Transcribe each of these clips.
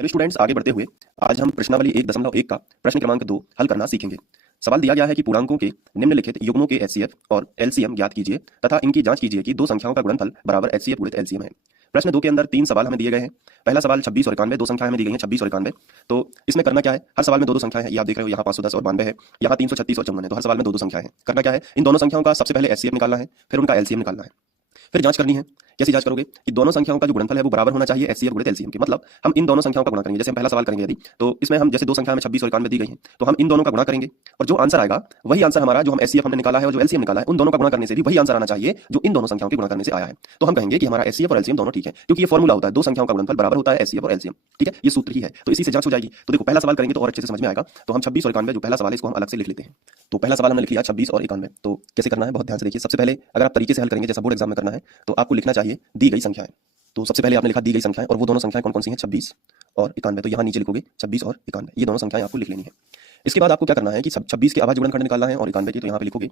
Hello students, आगे बढ़ते हुए आज हम प्रश्नावली 1.1 का प्रश्न क्रमांक 2 हल करना सीखेंगे। सवाल दिया गया है कि पूर्णांकों के निम्नलिखित युग्मों के एचसीएफ और एलसीएम ज्ञात कीजिए तथा इनकी जांच कीजिए कि दो संख्याओं का गुणनफल बराबर एचसीएफ गुणित एलसीएम है। प्रश्न 2 के अंदर 3 सवाल हमें दिए गए हैं। पहला सवाल 26 और 91, दो संख्याएं हमें दी गई हैं 26 और 91। तो इसमें करना क्या है, हर सवाल में दो दो संख्याएं हैं। ये आप देख रहे हो, यहाँ 510 और 92 है, यहाँ 336 और 54 है। तो हर सवाल में दो दो संख्याएं हैं। करना क्या है, इन दोनों संख्याओं का सबसे पहले एचसीएफ निकालना है, फिर उनका एलसीएम निकालना है, फिर जांच करनी है। कैसी जांच करोगे कि दोनों संख्याओं का जो गुणनफल है वो बराबर होना चाहिए एचसीएफ गुणित एलसीएम के। मतलब हम इन दोनों संख्याओं का गुणा करेंगे। जैसे हम पहला सवाल करेंगे, यदि तो इसमें हम जैसे दो संख्याएं में 26 और 91 दी गई हैं, तो हम इन दोनों का गुणा करेंगे और जो आंसर आएगा वही आंसर हमारा, जो हम एचसीएफ हमने निकाला है और जो एलसीएम निकाला है, उन दोनों का गुणा करने से भी वही आंसर आना चाहिए जो इन दोनों संख्याओं के गुणा करने से आया है। तो हम कहेंगे कि हमारा एचसीएफ और एलसीएम दोनों ठीक है, क्योंकि ये फॉर्मूला होता है दो संख्याओं का गुणनफल बराबर होता है एचसीएफ और एलसीएम। ठीक है, ये सूत्र ही है, तो इसी से जांच हो जाएगी। तो देखो, पहला सवाल करेंगे तो और अच्छे से समझ में आएगा। तो हम 26 और 91 जो पहला सवाल है इसको हम अलग से लिख लेते हैं। तो पहला सवाल हमने लिख लिया 26 और 91। तो कैसे करना है, बहुत ध्यान से देखिए। सबसे पहले अगर आप तरीके से हल करेंगे जैसा बोर्ड एग्जाम में करना है, तो आपको लिखना चाहिए दी गई संख्याएं। तो सबसे पहले आपने लिखा दी गई संख्याएं, और वो दोनों संख्याएं कौन कौन सी हैं, 26 और 91। तो यहाँ नीचे लिखोगे 26 और 91, ये दोनों संख्याएं आपको लिख लेनी है। इसके बाद आपको क्या करना है कि 26 के अभाज्य गुणनखंड निकालना है और 91 की। तो यहाँ पे लिखोगे,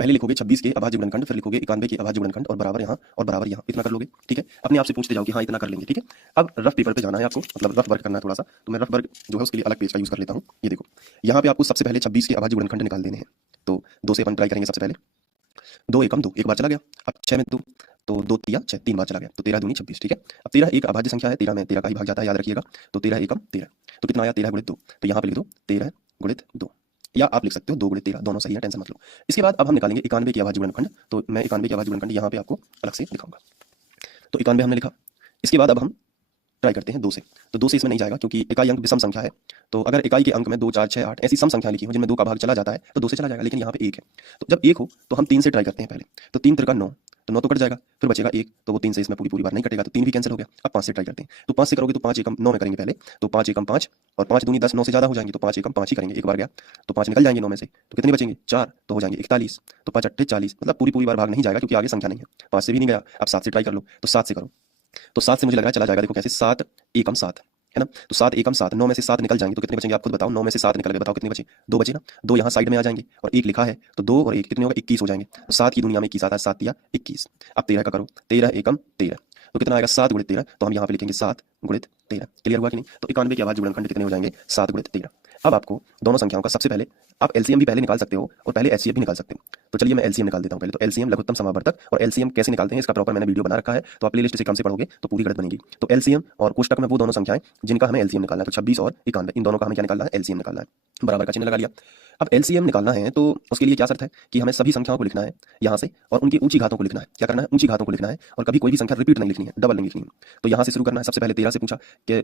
पहले लिखोगे 26 के अभाज्य गुणनखंड, फिर लिखोगे 91 के अभाज्य गुणनखंड और बराबर यहाँ और बराबर यहाँ, इतना कर लोगे। ठीक है, अपने आप से पूछते जाओ कि हाँ इतना कर लेंगे। ठीक है, अब रफ पेपर पे जाना है आपको, मतलब रफ वर्क करना है थोड़ा सा। तो मैं रफ वर्क जो है उसके लिए अलग पेज का यूज कर लेता हूँ। ये देखो, यहाँ पे आपको सबसे पहले 26 के अभाज्य गुणनखंड निकाल देने हैं। तो 2 से अपन ट्राई करेंगे। सबसे पहले 2 एकम 2, एक बार चला गया। अब 6 में 2, तो 2 तिया 6, 3 बार चला गया। तो 13 दूनी 26। ठीक है, अब 13 एक अभाज्य संख्या है, 13 में 13 का ही भाग जाता है, याद रखिएगा। तो 13 एकम 13, तो कितना आया 13 गुणित 2। तो यहाँ पे लिख दो 13 गुणित 2, या आप लिख सकते हो 2 गुणित 13, दोनों सही है, टेंशन मत लो। इसके बाद अब हम निकालेंगे 91 के अभाज्य गुणनखंड। तो मैं 91 के अभाज्य गुणनखंड यहाँ पे आपको अलग से दिखाऊंगा। तो 91 हमने लिखा। इसके बाद अब हम ट्राई करते हैं 2 से। तो 2 से इसमें नहीं जाएगा, क्योंकि इकाई अंक विषम संख्या है। तो अगर इकाई के अंक में 2, 4, 6, 8 ऐसी सम संख्या लिखी हो जिनमें 2 का भाग चला जाता है, तो 2 से चला जाएगा। लेकिन यहाँ पे 1 है, तो जब 1 हो तो हम 3 से ट्राई करते हैं पहले। तो 3 तिरका 9, तो 9 तो कट जाएगा, फिर बचेगा 1, तो वो 3 से इसमें पूरी बार नहीं कटेगा, तो 3 भी कैंसिल हो गया। अब 5 से ट्राई करते हैं। तो 5 से करोगे तो 5 एकम 9 में करेंगे पहले। तो 5 एकम 5 और 5 दूनी 10, 9 से ज्यादा हो जाएंगे, तो 5 एकम 5 ही करेंगे। एक बार गया तो 5 निकल जाएंगे 9 में से, तो कितने बचेंगे 4, तो हो जाएंगे 41। तो 5 अट्ठे 40, मतलब पूरी बार भाग नहीं जाएगा क्योंकि आगे संख्या नहीं है। 5 से भी नहीं गया, अब 7 से ट्राई कर लो। तो 7 से करो, तो 7 से मुझे लग रहा है चला जाएगा। देखो कैसे, 7 एकम 7 है ना, तो 7 एकम 7, 9 में से 7 निकल जाएंगे, तो कितने बचेंगे आप खुद बताओ। 9 में से 7 निकल गए, बताओ कितने बचे, 2 बचे ना। 2 यहाँ साइड में आ जाएंगे और 1 लिखा है, तो 2 और 1 कितने होगा, 21 हो जाएंगे। तो 7 की दुनिया में 21 आता है, 7 दिया 21। अब 13 का करो, 13 एकम 13, तो कितना आएगा 7 गुणित 13। तो हम यहाँ पे लिखेंगे 7 गुणित 13। क्लियर हुआ कि नहीं। तो 91 के अभाज्य गुणनखंड कितने हो जाएंगे, 7 गुणित 13। अब आपको दोनों संख्याओं का सबसे पहले आप एलसीएम भी पहले निकाल सकते हो और पहले एचसीएफ भी निकाल सकते हो। तो चलिए मैं एलसीएम निकाल देता हूँ पहले। तो एलसीएम लघुत्तम समावर्तक, और एलसीएम कैसे निकालते हैं इसका प्रॉपर मैंने वीडियो बना रखा है, तो आप प्लेलिस्ट से क्रम से पढ़ोगे तो पूरी गणित बनेगी। तो एलसीएम और कोष्टक में वो दोनों संख्याएं जिनका हमें एलसीएम निकालना है, तो 26 और 91, इन दोनों का हमें क्या निकालना है, एलसीएम निकालना है। बराबर का चिन्ह लगा लिया। अब एलसीएम निकालना है तो उसके लिए क्या शर्त है कि हमें सभी संख्याओं को लिखना है यहाँ से, और उनकी ऊंची घातों को लिखना है। क्या करना है, ऊंची घातों को लिखना है, और कभी कोई भी संख्या रिपीट नहीं लिखनी है, डबल नहीं लिखनी है। तो यहाँ से शुरू करना है। सबसे पहले 13 से पूछा कि